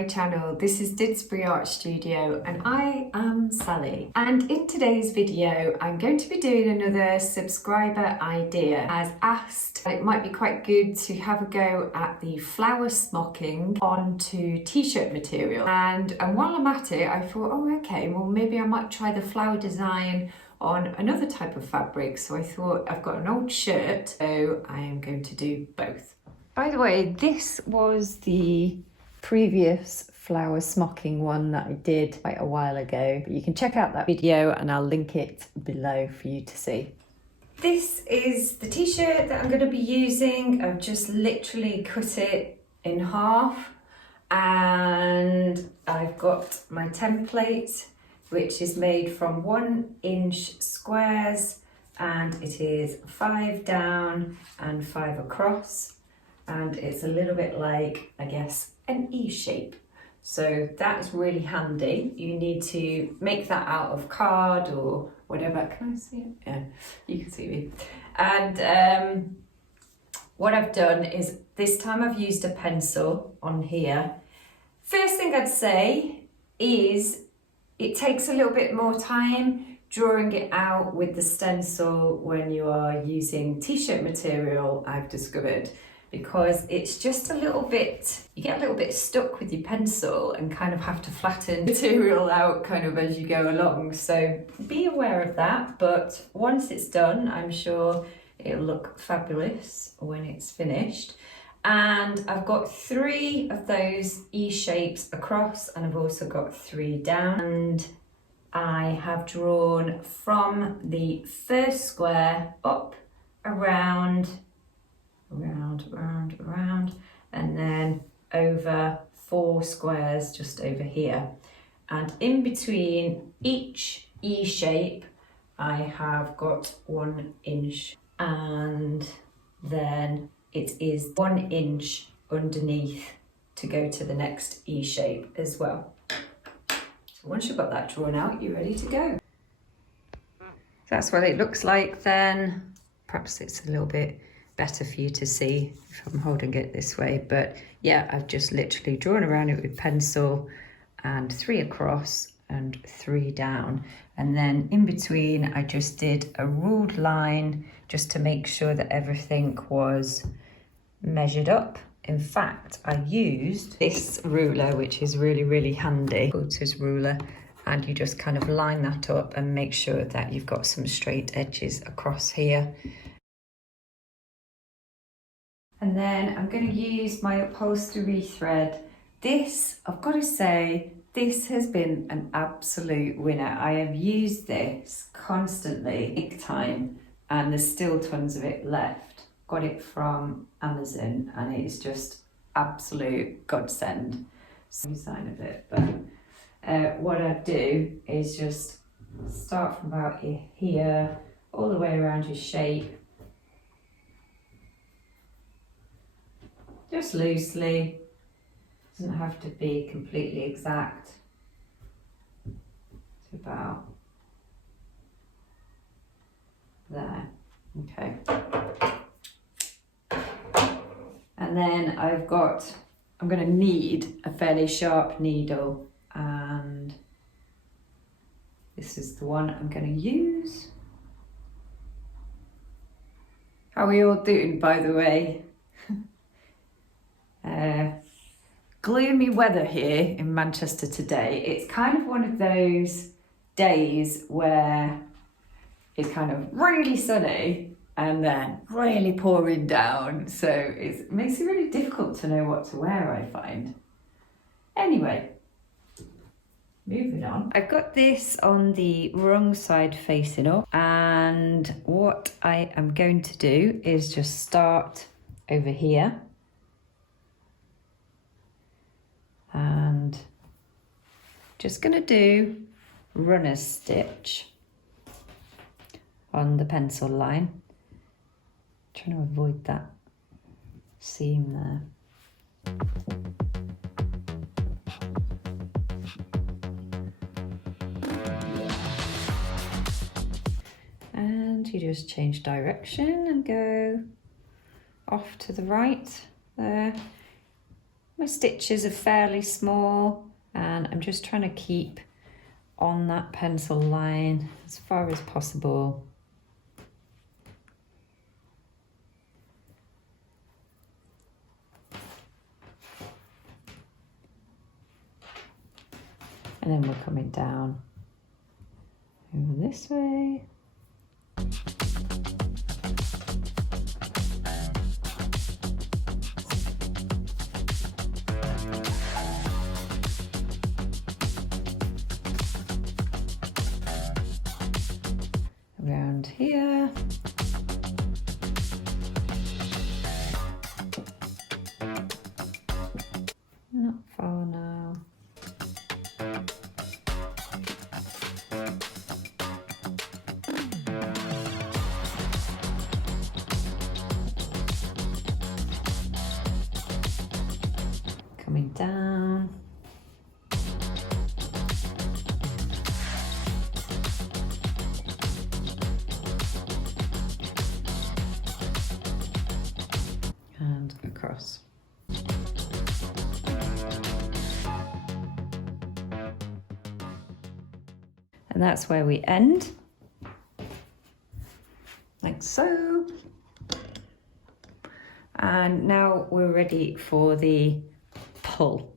my channel. This is Didsbury Art Studio and I am Sally. And in today's video, I'm going to be doing another subscriber idea. As asked, it might be quite good to have a go at the flower smocking onto t-shirt material. And while I'm at it, I thought, oh, okay, well, maybe I might try the flower design on another type of fabric. So I thought, I've got an old shirt, so I am going to do both. By the way, this was the previous flower smocking one that I did quite a while ago. But you can check out that video and I'll link it below for you to see. This is the t-shirt that I'm going to be using. I've just literally cut it in half and I've got my template, which is made from 1-inch squares, and it is 5 down and 5 across. And it's a little bit like, I guess, an E shape. So that is really handy. You need to make that out of card or whatever. Can I see it? Yeah, you can see me. And what I've done is this time I've used a pencil on here. First thing I'd say is it takes a little bit more time drawing it out with the stencil when you are using t-shirt material, I've discovered, because it's just a little bit, you get a little bit stuck with your pencil and kind of have to flatten material out kind of as you go along. So be aware of that, but once it's done, I'm sure it'll look fabulous when it's finished. And I've got 3 of those E shapes across, and I've also got 3 down. And I have drawn from the first square up, around, and then over 4 squares just over here. And in between each E shape, I have got 1 inch, and then it is 1 inch underneath to go to the next E shape as well. So once you've got that drawn out, you're ready to go. That's what it looks like then. Perhaps it's a little bit better for you to see if I'm holding it this way, but yeah, I've just literally drawn around it with pencil, and 3 across and 3 down, and then in between I just did a ruled line just to make sure that everything was measured up. In fact, I used this ruler, which is really handy, Porter's ruler, and you just kind of line that up and make sure that you've got some straight edges across here. And then I'm going to use my upholstery thread. This, I've got to say, this has been an absolute winner. I have used this constantly, big time, and there's still tons of it left. Got it from Amazon and it is just absolute godsend. Some sign of it, but what I do is just start from about here, all the way around your shape. Just loosely, doesn't have to be completely exact. It's about there, okay. And then I'm going to need a fairly sharp needle, and this is the one I'm going to use. How are we all doing, by the way? Gloomy weather here in Manchester today. It's kind of one of those days where it's kind of really sunny and then really pouring down. So it makes it really difficult to know what to wear, I find. Anyway, moving on. I've got this on the wrong side facing up, and what I am going to do is just start over here. And just going to do runner's stitch on the pencil line. Trying to avoid that seam there. And you just change direction and go off to the right there. My stitches are fairly small and I'm just trying to keep on that pencil line as far as possible. And then we're coming down over this way. Around here. Not far now. Coming down. And across. And that's where we end, like so. And now we're ready for the pull.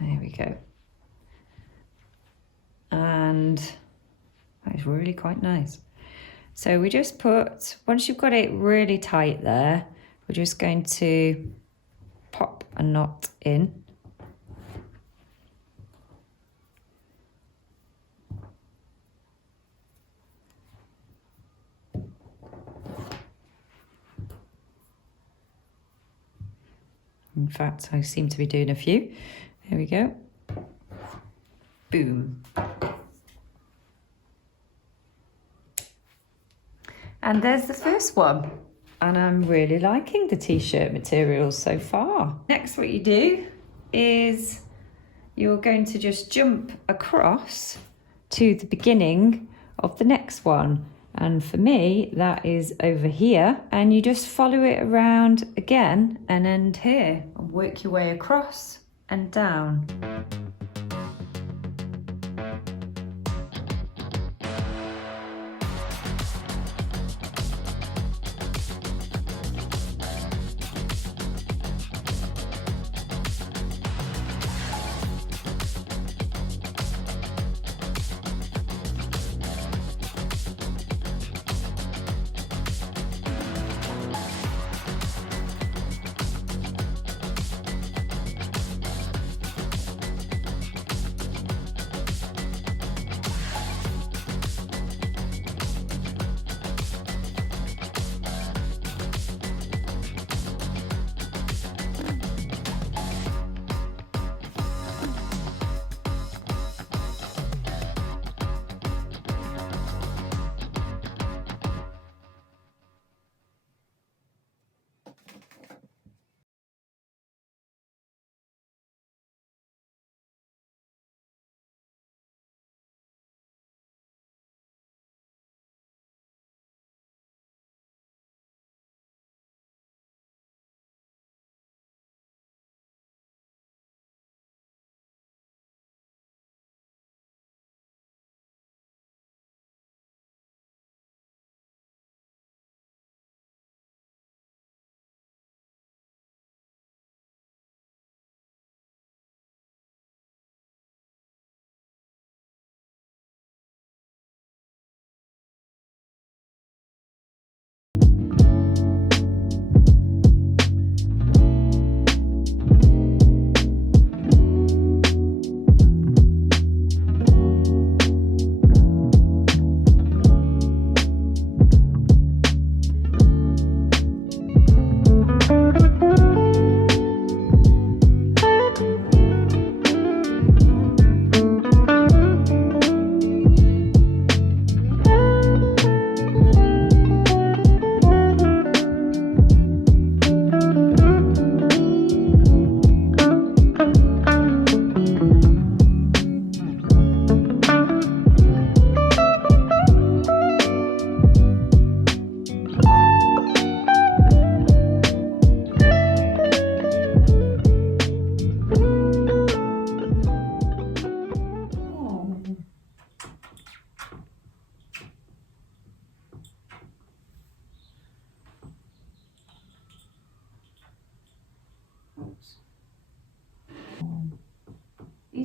There we go. And that is really quite nice. So we just put, once you've got it really tight there, we're just going to pop a knot in. In fact, I seem to be doing a few. There we go. Boom. And there's the first one. And I'm really liking the t-shirt materials so far. Next, what you do is you're going to just jump across to the beginning of the next one. And for me, that is over here. And you just follow it around again and end here. And work your way across and down.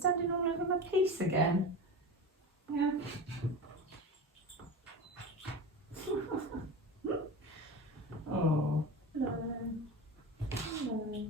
standing all over my piece again? Yeah. Oh. Hello. Hello.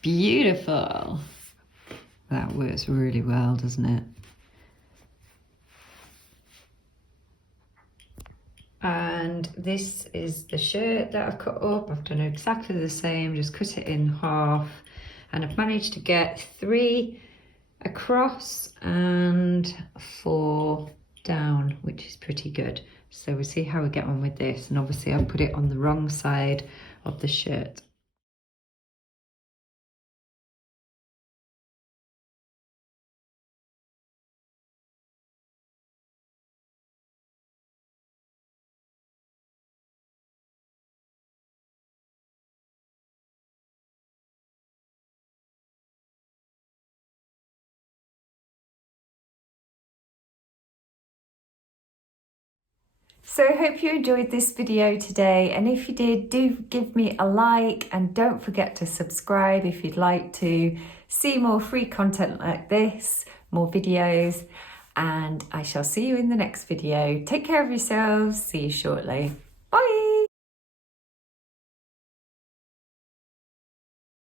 Beautiful. That works really well, doesn't it? And this is the shirt that I've cut up. I've done exactly the same, just cut it in half, and I've managed to get 3 across and 4 down, which is pretty good. So we'll see how we get on with this, and obviously I'll put it on the wrong side of the shirt. So I hope you enjoyed this video today, and if you did, do give me a like and don't forget to subscribe if you'd like to see more free content like this, more videos, and I shall see you in the next video. Take care of yourselves, see you shortly.